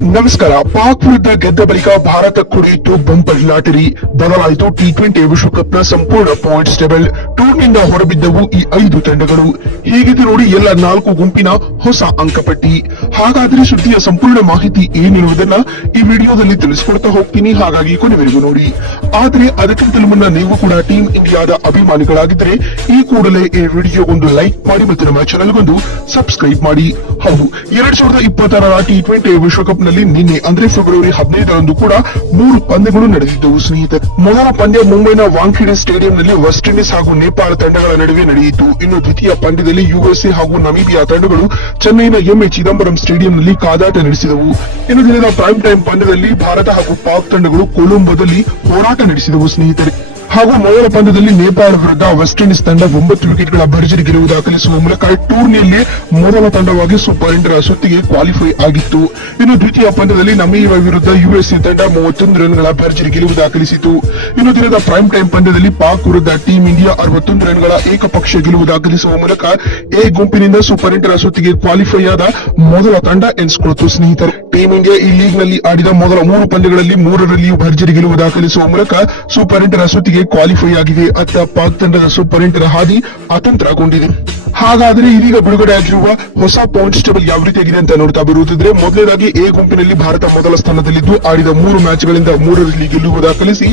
ನಮಸ್ಕಾರ. ಪಾಕ್ ವಿರುದ್ಧ ಗೆದ್ದ ಬಳಿಕ ಭಾರತ ಕುಡಿಯಿತು ಬಂಪರ್ ಲಾಟರಿ. ಬದಲಾಯಿತು ಟಿ20 ವಿಶ್ವಕಪ್ನ ಸಂಪೂರ್ಣ ಪಾಯಿಂಟ್ಸ್ ಟೇಬಲ್. ಟೂರ್ನಿಂದ ಹೊರಬಿದ್ದವು ಈ 5 ತಂಡಗಳು. ಹೀಗಿದೆ ನೋಡಿ ಎಲ್ಲ 4 ಗುಂಪಿನ ಹೊಸ ಅಂಕಪಟ್ಟಿ. ಹಾಗಾದ್ರೆ ಸುದ್ದಿಯ ಸಂಪೂರ್ಣ ಮಾಹಿತಿ ಏನಿರುವುದನ್ನ ಈ ವಿಡಿಯೋದಲ್ಲಿ ತಿಳಿಸ್ಕೊಡ್ತಾ ಹೋಗ್ತೀನಿ, ಹಾಗಾಗಿ ಕೊನೆವರೆಗೂ ನೋಡಿ. ಆದ್ರೆ ಅದಕ್ಕಿಂತಲೂ ಮುನ್ನ ನೀವು ಕೂಡ ಟೀಮ್ ಇಂಡಿಯಾದ ಅಭಿಮಾನಿಗಳಾಗಿದ್ದರೆ ಈ ಕೂಡಲೇ ಈ ವಿಡಿಯೋಗೊಂದು ಲೈಕ್ ಮಾಡಿ ಮತ್ತು ನಮ್ಮ ಚಾನೆಲ್ಗೊಂದು ಸಬ್ಸ್ಕ್ರೈಬ್ ಮಾಡಿ. ಹೌದು, 2026ರ ಟಿ20 ವಿಶ್ವಕಪ್ ನಿನ್ನೆ ಅಂದ್ರೆ ಫೆಬ್ರವರಿ 15ರಂದು ಕೂಡ 3 ಪಂದ್ಯಗಳು ನಡೆದಿದ್ದವು ಸ್ನೇಹಿತರೆ. ಮೊದಲ ಪಂದ್ಯ ಮುಂಬೈನ ವಾಂಖೇಡೆ ಸ್ಟೇಡಿಯಂನಲ್ಲಿ ವೆಸ್ಟ್ ಇಂಡೀಸ್ ಹಾಗೂ ನೇಪಾಳ ತಂಡಗಳ ನಡುವೆ ನಡೆಯಿತು. ಇನ್ನು ದ್ವಿತೀಯ ಪಂದ್ಯದಲ್ಲಿ ಯುಎಸ್ಎ ಹಾಗೂ ನಮೀಬಿಯಾ ತಂಡಗಳು ಚೆನ್ನೈನ ಎಂಎ ಚಿದಂಬರಂ ಸ್ಟೇಡಿಯಂನಲ್ಲಿ ಕಾದಾಟ ನಡೆಸಿದವು. ಇನ್ನು ದಿನದ ಪ್ರೈಮ್ ಟೈಮ್ ಪಂದ್ಯದಲ್ಲಿ ಭಾರತ ಹಾಗೂ ಪಾಕ್ ತಂಡಗಳು ಕೊಲಂಬೋದಲ್ಲಿ ಹೋರಾಟ ನಡೆಸಿದವು ಸ್ನೇಹಿತರೆ. ಹಾಗೂ ಮೊದಲ ಪಂದ್ಯದಲ್ಲಿ ನೇಪಾಳ ವಿರುದ್ಧ ವೆಸ್ಟ್ ಇಂಡೀಸ್ ತಂಡ 9 ವಿಕೆಟ್ಗಳ ಭರ್ಜರಿ ಗೆಲುವು ದಾಖಲಿಸುವ ಮೂಲಕ ಟೂರ್ನಿಯಲ್ಲಿ ಮೊದಲ ತಂಡವಾಗಿ ಸೂಪರ್ 8ರ ಸುತ್ತಿಗೆ ಕ್ವಾಲಿಫೈ ಆಗಿತ್ತು. ಇನ್ನು ದ್ವಿತೀಯ ಪಂದ್ಯದಲ್ಲಿ ನಮೀಬಿಯಾ ವಿರುದ್ಧ ಯುಎಸ್ಎ ತಂಡ 31 ರನ್ಗಳ ಭರ್ಜರಿ ಗೆಲುವು ದಾಖಲಿಸಿತು. ಇನ್ನು ದಿನದ ಪ್ರೈಮ್ ಟೈಮ್ ಪಂದ್ಯದಲ್ಲಿ ಪಾಕ್ ವಿರುದ್ಧ ಟೀಂ ಇಂಡಿಯಾ 61 ರನ್ಗಳ ಏಕಪಕ್ಷೀಯ ಗೆಲುವು ದಾಖಲಿಸುವ ಮೂಲಕ ಎ ಗುಂಪಿನಿಂದ ಸೂಪರ್ 8ರ ಸುತ್ತಿಗೆ ಕ್ವಾಲಿಫೈ ಆದ ಮೊದಲ ತಂಡ ಎನಿಸಿಕೊಳ್ತು ಸ್ನೇಹಿತರೆ. ಟೀಂ ಇಂಡಿಯಾ ಈ ಲೀಗ್ ನಲ್ಲಿ ಆಡಿದ ಮೊದಲ 3 ಪಂದ್ಯಗಳಲ್ಲಿ 3ರಲ್ಲಿಯೂ ಭರ್ಜರಿ ಗೆಲುವು ದಾಖಲಿಸುವ ಮೂಲಕ ಸೂಪರ್ 8ರ ಸುತ್ತಿಗೆ ಕ್ವಾಲಿಫೈ ಆಗಿದೆ. ಅತ್ತ ಪಾಕ್ ತಂಡದ ಸೂಪರ್ 8ರ ಹಾದಿ ಅತಂತ್ರಗೊಂಡಿದೆ. ಹಾಗಾದ್ರೆ ಇದೀಗ ಬಿಡುಗಡೆ ಆಗಿರುವ ಹೊಸ ಪಾಯಿಂಟ್ಸ್ ಟೇಬಲ್ ಯಾವ ರೀತಿಯಾಗಿದೆ ಅಂತ ನೋಡ್ತಾ ಬರುತ್ತಿದ್ರೆ, ಮೊದಲನೇದಾಗಿ ಎ ಗುಂಪಿನಲ್ಲಿ ಭಾರತ ಮೊದಲ ಸ್ಥಾನದಲ್ಲಿದ್ದು ಆಡಿದ 3 ಮ್ಯಾಚ್ಗಳಿಂದ 3ರಲ್ಲಿ ಗೆಲುವು ದಾಖಲಿಸಿ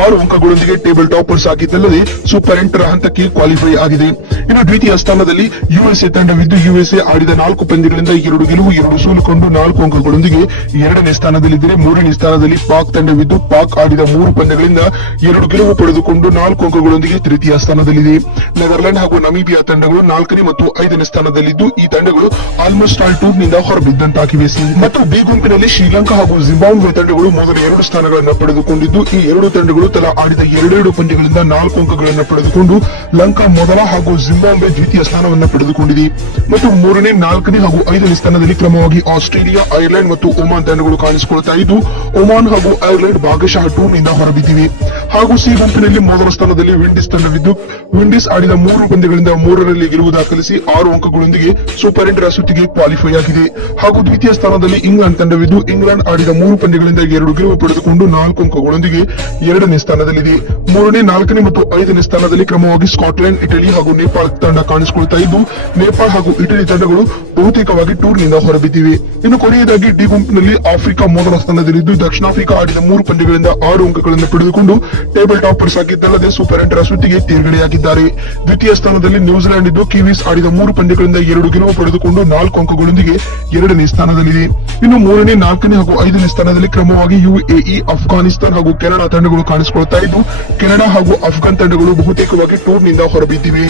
6 ಅಂಕಗಳೊಂದಿಗೆ ಟೇಬಲ್ ಟಾಪರ್ಸ್ ಆಗಿದ್ದಲ್ಲದೆ ಸೂಪರ್ 8ರ ಹಂತಕ್ಕೆ ಕ್ವಾಲಿಫೈ ಆಗಿದೆ. ಇನ್ನು ದ್ವಿತೀಯ ಸ್ಥಾನದಲ್ಲಿ ಯುಎಸ್ಎ ತಂಡವಿದ್ದು ಯುಎಸ್ಎ ಆಡಿದ 4 ಪಂದ್ಯಗಳಿಂದ 2 ಗೆಲುವು 2 ಸೋಲುಕೊಂಡು 4 ಅಂಕಗಳೊಂದಿಗೆ 2ನೇ ಸ್ಥಾನದಲ್ಲಿದ್ದರೆ, 3ನೇ ಸ್ಥಾನದಲ್ಲಿ ಪಾಕ್ ತಂಡವಿದ್ದು ಪಾಕ್ ಆಡಿದ 3 ಪಂದ್ಯಗಳಿಂದ 2 ಗೆಲುವು ಪಡೆದುಕೊಂಡು 4 ಅಂಕಗಳೊಂದಿಗೆ ತೃತೀಯ ಸ್ಥಾನದಲ್ಲಿದೆ. ನೆದರ್ಲೆಂಡ್ ಹಾಗೂ ನಮೀಬಿಯಾ ತಂಡಗಳು 4ನೇ ಮತ್ತು 5ನೇ ಸ್ಥಾನದಲ್ಲಿದ್ದು ಈ ತಂಡಗಳು ಆಲ್ಮೋಸ್ಟ್ ಆಲ್ ಟೂರ್ನಿಂದ ಹೊರಬಿದ್ದಂತಾಗಿವೆ. ಮತ್ತು ಬಿ ಗುಂಪಿನಲ್ಲಿ ಶ್ರೀಲಂಕಾ ಹಾಗೂ ಜಿಂಬಾಬ್ವೆ ತಂಡಗಳು ಮೊದಲ 2 ಸ್ಥಾನಗಳನ್ನು ಪಡೆದುಕೊಂಡಿದ್ದು ಈ 2 ತಂಡಗಳು ತಲಾ ಆಡಿದ 2 ಪಂದ್ಯಗಳಿಂದ 4 ಅಂಕಗಳನ್ನು ಪಡೆದುಕೊಂಡು ಲಂಕಾ ಮೊದಲ ಹಾಗೂ ಜಿಂಬಾಬ್ವೆ ದ್ವಿತೀಯ ಸ್ಥಾನವನ್ನು ಪಡೆದುಕೊಂಡಿದೆ. ಮತ್ತು 3ನೇ, 4ನೇ ಹಾಗೂ 5ನೇ ಸ್ಥಾನದಲ್ಲಿ ಕ್ರಮವಾಗಿ ಆಸ್ಟ್ರೇಲಿಯಾ, ಐರ್ಲೆಂಡ್ ಮತ್ತು ಒಮಾನ್ ತಂಡಗಳು ಕಾಣಿಸಿಕೊಳ್ತಾ ಇದ್ದು ಒಮಾನ್ ಹಾಗೂ ಐರ್ಲೆಂಡ್ ಭಾಗಶಃ ಟೂರ್ನಿಂದ ಹೊರಬಿದ್ದಿವೆ. ಹಾಗೂ ಸಿ ಗುಂಪಿನಲ್ಲಿ ಮೊದಲ ಸ್ಥಾನದಲ್ಲಿ ವಿಂಡೀಸ್ ತಂಡವಿದ್ದು ವಿಂಡೀಸ್ ಆಡಿದ 3 ಪಂದ್ಯಗಳಿಂದ 3ರಲ್ಲಿ ಗೆಲುವು ದಾಖಲಿಸಿ 6 ಅಂಕಗಳೊಂದಿಗೆ ಸೂಪರ್ 8ರ ಸುತ್ತಿಗೆ ಕ್ವಾಲಿಫೈ ಆಗಿದೆ. ಹಾಗೂ ದ್ವಿತೀಯ ಸ್ಥಾನದಲ್ಲಿ ಇಂಗ್ಲೆಂಡ್ ತಂಡವಿದ್ದು ಇಂಗ್ಲೆಂಡ್ ಆಡಿದ 3 ಪಂದ್ಯಗಳಿಂದ 2 ಗೆಲುವು ಪಡೆದುಕೊಂಡು 4 ಅಂಕಗಳೊಂದಿಗೆ 2ನೇ ಸ್ಥಾನದಲ್ಲಿದೆ. 3ನೇ, 4ನೇ ಮತ್ತು 5ನೇ ಸ್ಥಾನದಲ್ಲಿ ಕ್ರಮವಾಗಿ ಸ್ಕಾಟ್ಲೆಂಡ್, ಇಟಲಿ ಹಾಗೂ ನೇಪಾಳ ತಂಡ ಕಾಣಿಸಿಕೊಳ್ತಾ ಇದ್ದು ನೇಪಾಳ ಹಾಗೂ ಇಟಲಿ ತಂಡಗಳು ಬಹುತೇಕವಾಗಿ ಟೂರ್ನಿಂದ ಹೊರಬಿದ್ದಿವೆ. ಇನ್ನು ಕೊನೆಯದಾಗಿ ಡಿ ಗುಂಪಿನಲ್ಲಿ ಆಫ್ರಿಕಾ ಮೊದಲ ಸ್ಥಾನದಲ್ಲಿದ್ದು ದಕ್ಷಿಣ ಆಫ್ರಿಕಾ ಆಡಿದ 3 ಪಂದ್ಯಗಳಿಂದ 6 ಅಂಕಗಳನ್ನು ಪಡೆದುಕೊಂಡು ಟೇಬಲ್ ಟಾಪರ್ಸ್ ಆಗಿದ್ದಲ್ಲದೆ ಸೂಪರ್ 8ರ ಸುತ್ತಿಗೆ ತೇರ್ಗಡೆಯಾಗಿದ್ದಾರೆ. ದ್ವಿತೀಯ ಸ್ಥಾನದಲ್ಲಿ ನ್ಯೂಜಿಲೆಂಡ್ ಇದ್ದು ಕಿವೀಸ್ ಆಡಿದ 3 ಪಂದ್ಯಗಳಿಂದ 2 ಗೆಲುವು ಪಡೆದುಕೊಂಡು 4 ಅಂಕಗಳೊಂದಿಗೆ 2ನೇ ಸ್ಥಾನದಲ್ಲಿದೆ. ಇನ್ನು 3ನೇ, 4ನೇ ಹಾಗೂ 5ನೇ ಸ್ಥಾನದಲ್ಲಿ ಕ್ರಮವಾಗಿ ಯುಎಇ, ಅಫ್ಘಾನಿಸ್ತಾನ ಹಾಗೂ ಕೆನಡಾ ತಂಡಗಳು ಕಾಣಿಸಿಕೊಳ್ತಾ ಇದ್ದು ಕೆನಡಾ ಹಾಗೂ ಅಫ್ಘಾನ್ ತಂಡಗಳು ಬಹುತೇಕವಾಗಿ ಟೂರ್ನಿಂದ ಹೊರಬಿದ್ದಿವೆ.